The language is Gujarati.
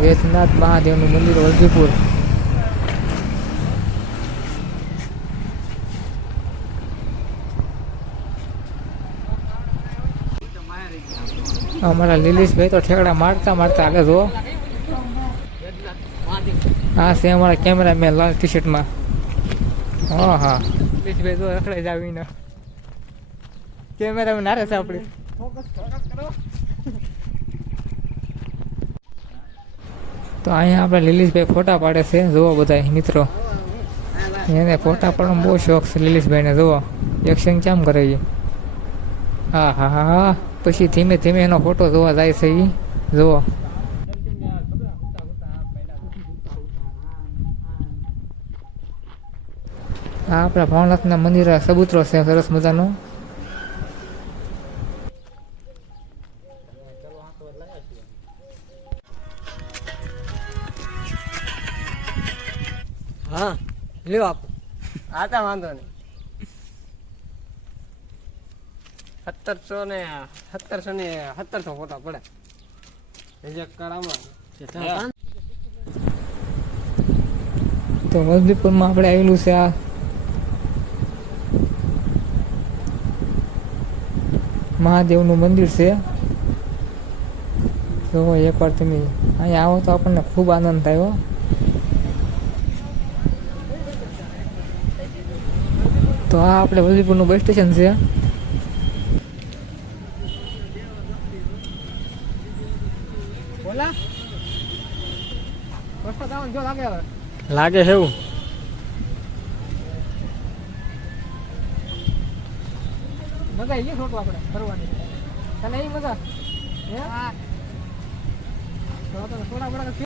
વેદનાથ મહાદેવનું મંદિર વલભીપુર અમારા લીલીશભાઈ તો ઠેકડા મારતા મારતા આગળ જુઓ હા, છે અમારા કેમેરામેન લાલ ટી શર્ટમાં હા હા. લીલીશભાઈ જો રખડાઈ જાવીને કેમેરામેન નારે છે આપણે તો અહીંયા આપણે લીલીશભાઈ ફોટા પાડે છે. જુઓ બધા મિત્રો. એને ફોટા પાડવાનો બહુ શોખ છે લીલીશભાઈને. જુઓ. એક્શન કેમ કરે છે? હા હા હા હા. પછી ધીમે ધીમે એનો ફોટો જોવા જાય છે એ જુઓ. આ આપણા ભવનાથના મંદિર સબૂતરો છે. સરસ મજાનો. હા લ્યો આપ. આતા વાંધો નહીં. સત્તરસો ને સત્તરસો ને સત્તરસો ફોટા પડે. રિજેક્ટ કરાવવા તો વલભીપુરમાં આપણે આવેલું છે આ. મહાદેવનું મંદિર છે. તો એકવાર તમે અહીંયા આવો તો આપણને ખૂબ આનંદ થાય તો આ આપણે વલભીપુરનું બસ સ્ટેશન છે. લાગે હવે. લાગે છે એવું. મજા આવી ખોટું આપણે ફરવાની. તને એ મજા? હે? તો થોડા થોડા